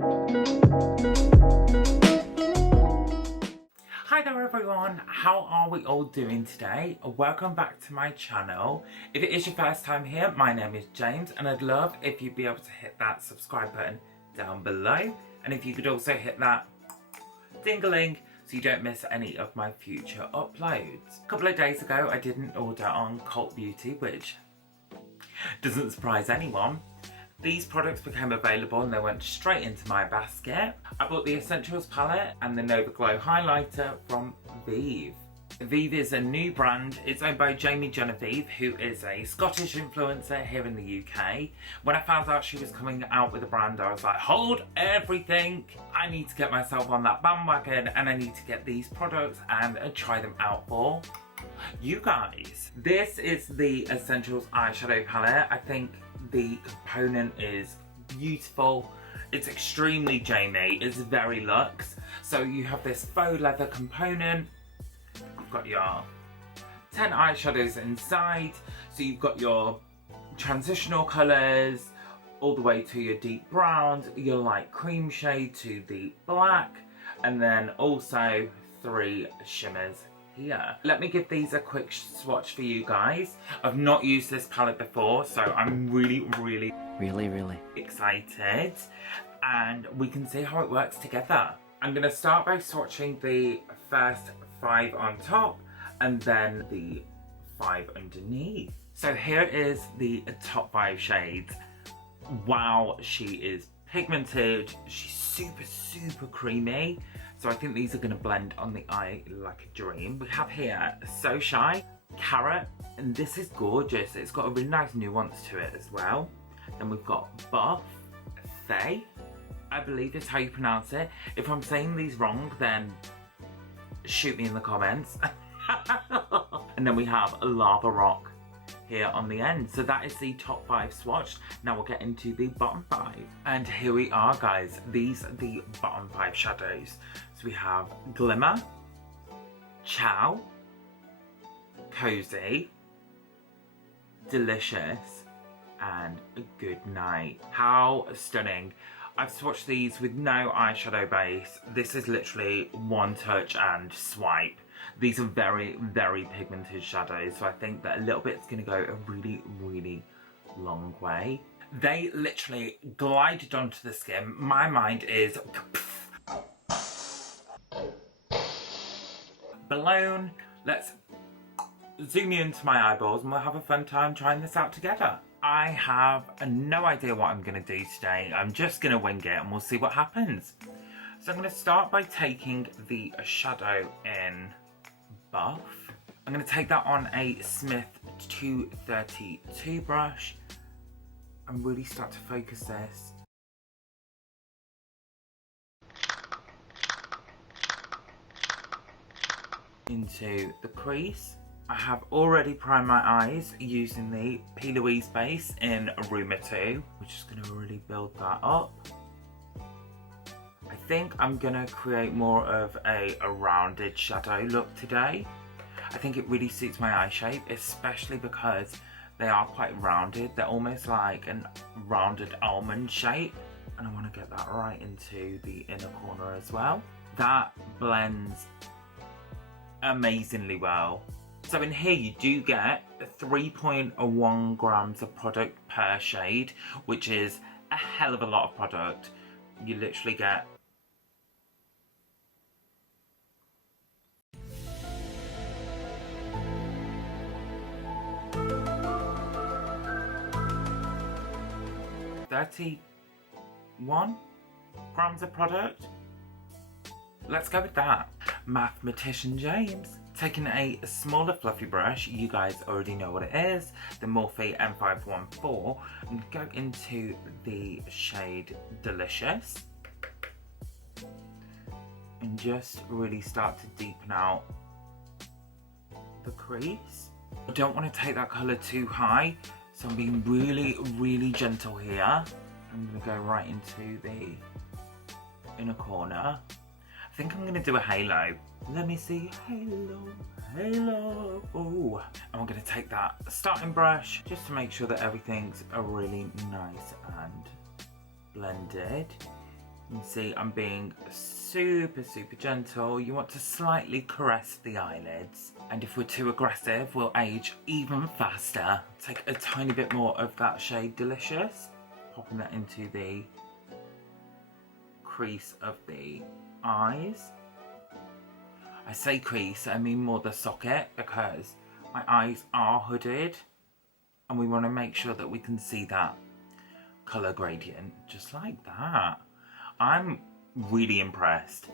Hi there everyone, how are we all doing today? Welcome back to my channel. If it is your first time here, my name is James and I'd love if you'd be able to hit that subscribe button down below, and if you could also hit that ding-a-ling so you don't miss any of my future uploads. A couple of days ago I did an order on Cult Beauty, which doesn't surprise anyone. These products became available and they went straight into my basket. I bought the Essentials palette and the Nova Glow highlighter from Vieve. Vieve is a new brand. It's owned by Genevieve, who is a Scottish influencer here in the UK. When I found out she was coming out with a brand, I was like, hold everything. I need to get myself on that bandwagon and I need to get these products and try them out for you guys. This is the Essentials eyeshadow palette. I think the component is beautiful. It's extremely Jamie. It's very luxe. So you have this faux leather component. You've got your 10 eyeshadows inside. So you've got your transitional colours all the way to your deep browns, your light cream shade to the black, and then also 3 shimmers here. Let me give these a quick swatch for you guys. I've not used this palette before, so I'm really excited, and we can see how it works together. I'm going to start by swatching the first 5 on top and then the 5 underneath. So here is the top 5 shades. Wow, she is pigmented. She's super creamy. So I think these are going to blend on the eye like a dream. We have here So Shy, Carrot, and this is gorgeous. It's got a really nice nuance to it as well. Then we've got Buff, Faye, I believe is how you pronounce it. If I'm saying these wrong, then shoot me in the comments. And then we have Lava Rock here on the end. So that is the top 5 swatched. Now we'll get into the bottom 5. And here we are, guys. These are the bottom 5 shadows. So we have Glimmer, Chow, Cozy, Delicious, and Good Night. How stunning. I've swatched these with no eyeshadow base. This is literally one touch and swipe. These are very pigmented shadows, so I think that a little bit is going to go a really long way. They literally glided onto the skin. My mind is blown. Let's zoom into my eyeballs and we'll have a fun time trying this out together. I have no idea what I'm going to do today. I'm just going to wing it and we'll see what happens. So I'm going to start by taking the shadow in Buff. I'm going to take that on a Smith 232 brush and really start to focus this. Into the crease. I have already primed my eyes using the P. Louise base in Rumor 2. We're just going to really build that up. I think I'm going to create more of a rounded shadow look today. I think it really suits my eye shape, especially because they are quite rounded. They're almost like a rounded almond shape. And I want to get that right into the inner corner as well. That blends amazingly well. So in here you do get 3.1 grams of product per shade, which is a hell of a lot of product. You literally get $31 grams of product. Let's go with that. Mathematician James. Taking a smaller fluffy brush, you guys already know what it is, the Morphe M514, and go into the shade Delicious. And just really start to deepen out the crease. I don't want to take that colour too high, so I'm being really gentle here. I'm going to go right into the inner corner. I think I'm going to do a halo. Let me see. Halo. Oh. And we're going to take that starting brush just to make sure that everything's really nice and blended. You can see I'm being super gentle. You want to slightly caress the eyelids. And if we're too aggressive, we'll age even faster. Take a tiny bit more of that shade Delicious. Popping that into the crease of the eyes. I say crease, I mean more the socket, because my eyes are hooded. And we want to make sure that we can see that colour gradient, just like that. I'm really impressed.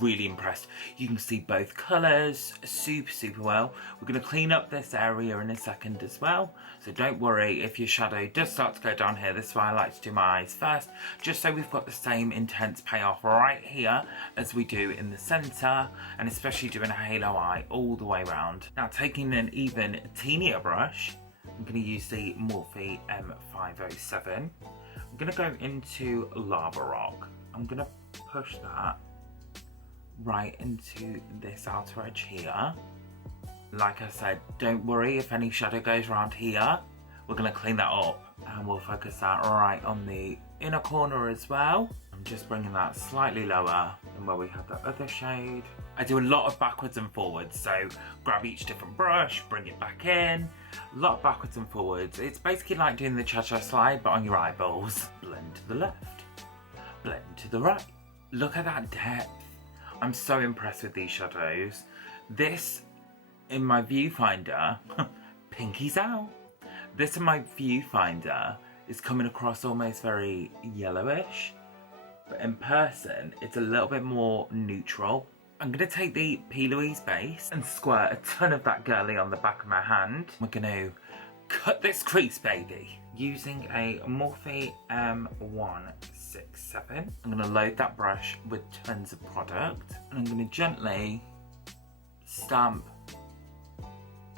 Really impressed. You can see both colours super well. We're going to clean up this area in a second as well. So don't worry if your shadow does start to go down here. This is why I like to do my eyes first. Just so we've got the same intense payoff right here as we do in the centre. And especially doing a halo eye all the way around. Now taking an even teenier brush. I'm going to use the Morphe M507. I'm going to go into Lava Rock. I'm going to push that right into this outer edge here. Like I said, don't worry if any shadow goes around here. We're going to clean that up and we'll focus that right on the inner corner as well. I'm just bringing that slightly lower than where we had that other shade. I do a lot of backwards and forwards, so grab each different brush, bring it back in. A lot of backwards and forwards. It's basically like doing the cha-cha slide, but on your eyeballs. Blend to the left, blend to the right. Look at that depth. I'm so impressed with these shadows. This, in my viewfinder, pinky's out. This in my viewfinder is coming across almost very yellowish, but in person, it's a little bit more neutral. I'm going to take the P. Louise base and squirt a ton of that girly on the back of my hand. We're going to cut this crease, baby, using a Morphe M167. I'm going to load that brush with tons of product, and I'm going to gently stamp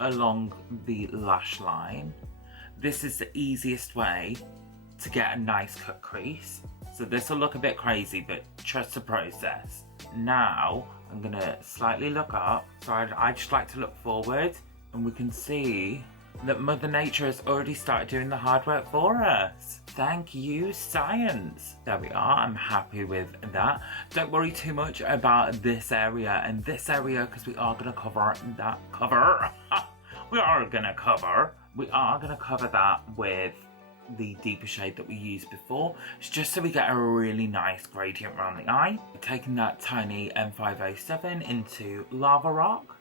along the lash line. This is the easiest way to get a nice cut crease. So this will look a bit crazy, but trust the process. Now, I'm going to slightly look up. So I just like to look forward, and we can see that Mother Nature has already started doing the hard work for us. Thank you, science. There we are. I'm happy with that. Don't worry too much about this area and this area, because we are going to cover that we are going to cover that with the deeper shade that we used before. It's just so we get a really nice gradient around the eye. Taking that tiny M507 into Lava Rock.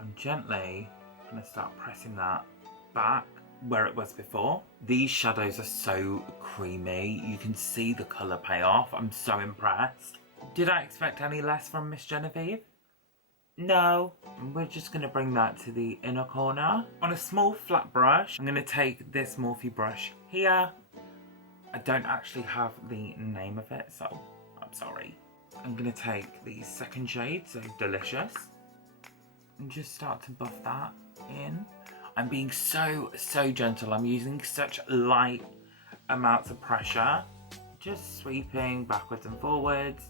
I'm gently going to start pressing that back where it was before. These shadows are so creamy. You can see the colour payoff. I'm so impressed. Did I expect any less from Miss Genevieve? No. We're just going to bring that to the inner corner. On a small flat brush, I'm going to take this Morphe brush here. I don't actually have the name of it, so I'm sorry. I'm going to take the second shade, so Delicious, and just start to buff that in. I'm being so gentle. I'm using such light amounts of pressure. Just sweeping backwards and forwards.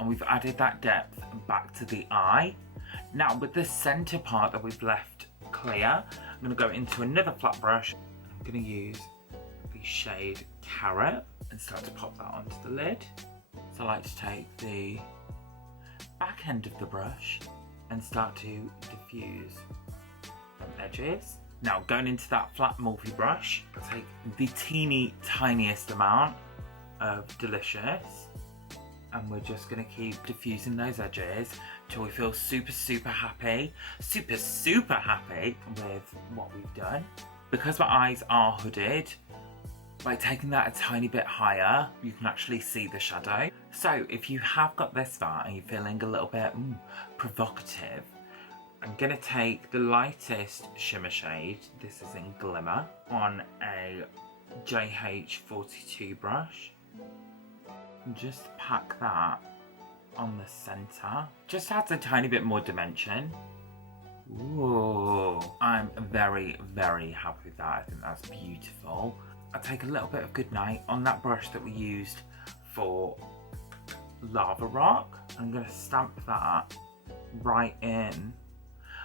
And we've added that depth back to the eye. Now with the centre part that we've left clear, I'm going to go into another flat brush. I'm going to use the shade Carrot and start to pop that onto the lid. So I like to take the back end of the brush and start to diffuse some edges. Now going into that flat Morphe brush, I'll take the tiniest amount of Delicious, and we're just going to keep diffusing those edges till we feel super happy with what we've done. Because my eyes are hooded, by taking that a tiny bit higher, you can actually see the shadow. So if you have got this far and you're feeling a little bit provocative, I'm going to take the lightest shimmer shade, this is in Glimmer, on a JH42 brush. And just pack that on the centre. Just adds a tiny bit more dimension. Ooh, I'm very happy with that. I think that's beautiful. I'll take a little bit of Goodnight on that brush that we used for Lava Rock. I'm going to stamp that right in.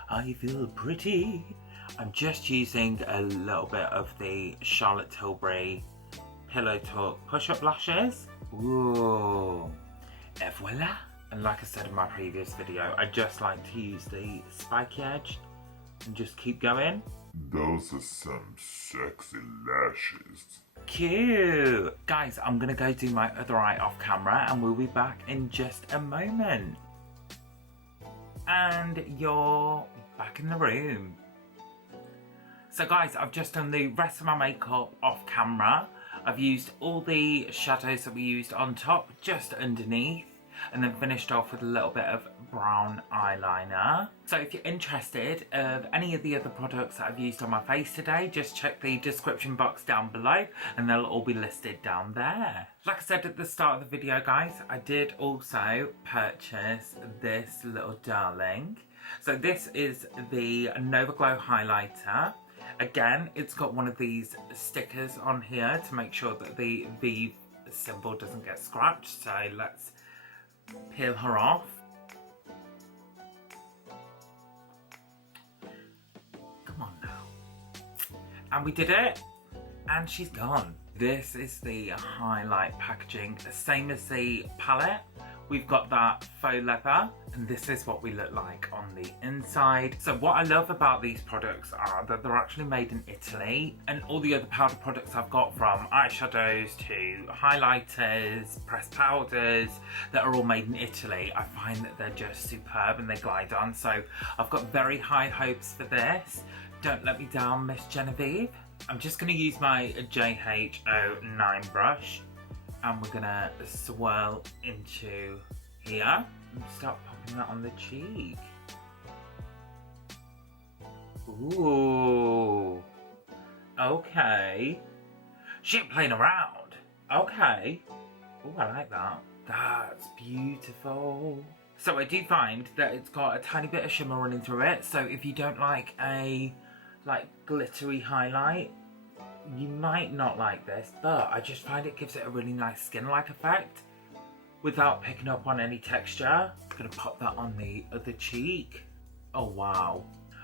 I feel pretty. I'm just using a little bit of the Charlotte Tilbury Pillow Talk push-up lashes. Ooh, et voila. And like I said in my previous video, I just like to use the spiky edge and just keep going. Those are some sexy lashes. Cute. Guys, I'm gonna go do my other eye off camera and we'll be back in just a moment. And you're back in the room. So guys, I've just done the rest of my makeup off camera. I've used all the shadows that we used on top, just underneath, and then finished off with a little bit of brown eyeliner. So if you're interested of any of the other products that I've used on my face today, just check the description box down below and they'll all be listed down there. Like I said at the start of the video, guys, I did also purchase this little darling. So this is the Nova Glow highlighter. Again, it's got one of these stickers on here to make sure that the Vieve symbol doesn't get scratched. So let's peel her off. Come on now. And we did it. And she's gone. This is the highlight packaging, same as the palette. We've got that faux leather, and this is what we look like on the inside. So what I love about these products are that they're actually made in Italy, and all the other powder products I've got, from eyeshadows to highlighters, pressed powders, that are all made in Italy, I find that they're just superb and they glide on. So I've got very high hopes for this. Don't let me down, Miss Genevieve. I'm just gonna use my JH09 brush, and we're gonna swirl into here and start popping that on the cheek. Ooh, okay. She ain't playing around. Okay. Ooh, I like that. That's beautiful. So I do find that it's got a tiny bit of shimmer running through it, so if you don't like a glittery highlight, you might not like this, but I just find it gives it a really nice skin-like effect without picking up on any texture. I'm gonna pop that on the other cheek. Oh wow,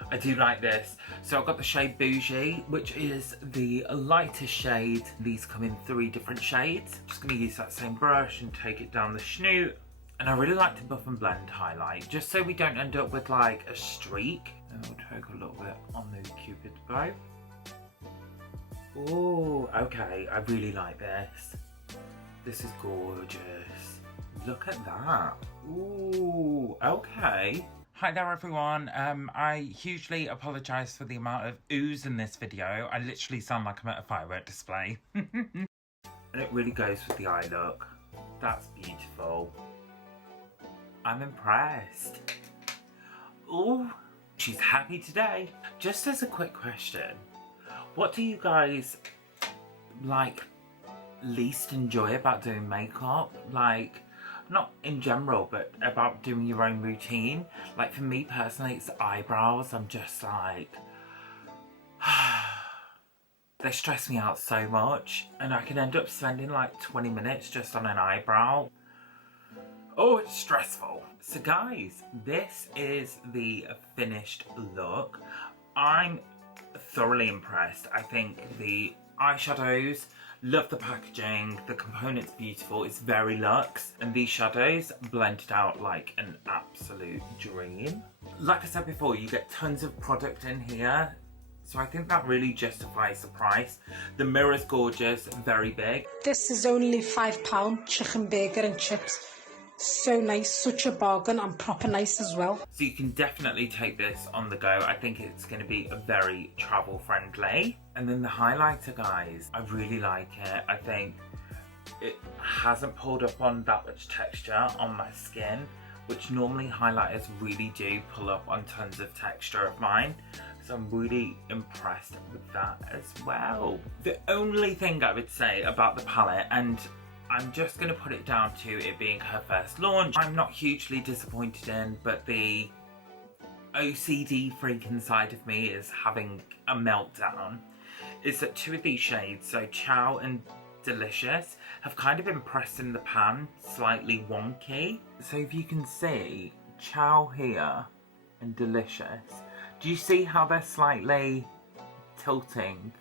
I do like this. So I've got the shade Bougie, which is the lightest shade. These come in 3 different shades. Just gonna use that same brush and take it down the snoot. And I really like to buff and blend highlight, just so we don't end up with like a streak. And we'll take a little bit on the Cupid's bow. Oh, okay, I really like this. This is gorgeous. Look at that. Ooh, okay. Hi there everyone. I hugely apologise for the amount of ooze in this video. I literally sound like I'm at a firework display. And it really goes with the eye look. That's beautiful. I'm impressed. Ooh, she's happy today. Just as a quick question, what do you guys least enjoy about doing makeup? Like, not in general, but about doing your own routine. Like for me personally, it's the eyebrows. I'm just like, they stress me out so much, and I can end up spending like 20 minutes just on an eyebrow. Oh, it's stressful. So guys, this is the finished look. I'm thoroughly impressed. I think the eyeshadows, love the packaging, the component's beautiful, it's very luxe, and these shadows blended out like an absolute dream. Like I said before, you get tons of product in here, so I think that really justifies the price. The mirror's gorgeous, very big. This is only £5 chicken burger and chips. So nice, such a bargain, and proper nice as well. So you can definitely take this on the go. I think it's going to be a very travel friendly. And then the highlighter, guys, I really like it. I think it hasn't pulled up on that much texture on my skin, which normally highlighters really do pull up on tons of texture of mine. So I'm really impressed with that as well. The only thing I would say about the palette, and I'm just going to put it down to it being her first launch, I'm not hugely disappointed in, but the OCD freak inside of me is having a meltdown, is that 2 of these shades, so Chow and Delicious, have kind of been pressed in the pan slightly wonky. So if you can see, Chow here and Delicious, do you see how they're slightly tilting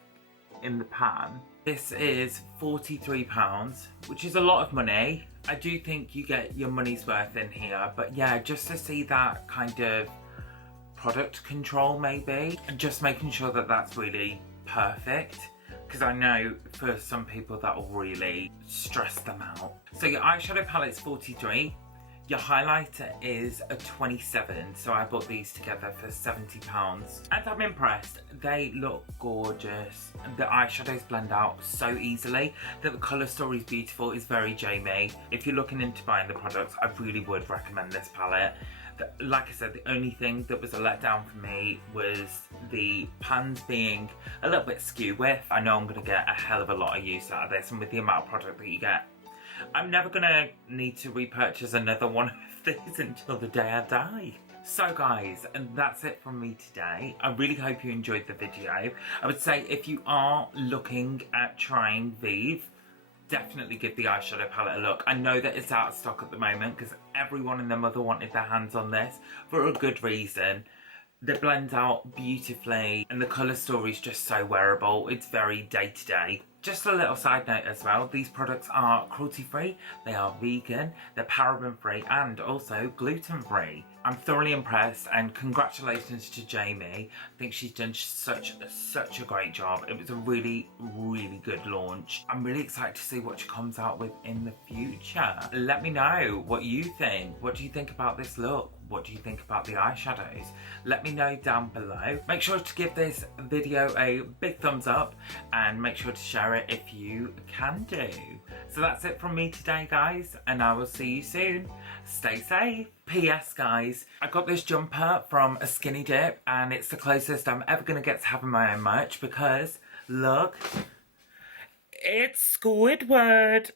in the pan? This is £43, which is a lot of money. I do think you get your money's worth in here, but yeah, just to see that kind of product control maybe, and just making sure that that's really perfect, because I know for some people that will really stress them out. So your eyeshadow palette's 43, your highlighter is a 27, so I bought these together for £70, and I'm impressed. They look gorgeous. The eyeshadows blend out so easily. The colour story is beautiful. It's very Jamie. If you're looking into buying the products, I really would recommend this palette. Like I said, the only thing that was a letdown for me was the pans being a little bit skew with. I know I'm going to get a hell of a lot of use out of this, and with the amount of product that you get, I'm never going to need to repurchase another one of these until the day I die. So guys, and that's it from me today. I really hope you enjoyed the video. I would say if you are looking at trying Vieve, definitely give the eyeshadow palette a look. I know that it's out of stock at the moment because everyone and their mother wanted their hands on this for a good reason. They blend out beautifully and the colour story is just so wearable. It's very day-to-day. Just a little side note as well, these products are cruelty-free, they are vegan, they're paraben-free and also gluten-free. I'm thoroughly impressed and congratulations to Jamie. I think she's done such a great job. It was a really good launch. I'm really excited to see what she comes out with in the future. Let me know what you think. What do you think about this look? What do you think about the eyeshadows? Let me know down below. Make sure to give this video a big thumbs up and make sure to share it if you can do. So that's it from me today, guys, and I will see you soon. Stay safe. P.S. guys, I got this jumper from a Skinny Dip and it's the closest I'm ever going to get to having my own merch because, look, it's Squidward.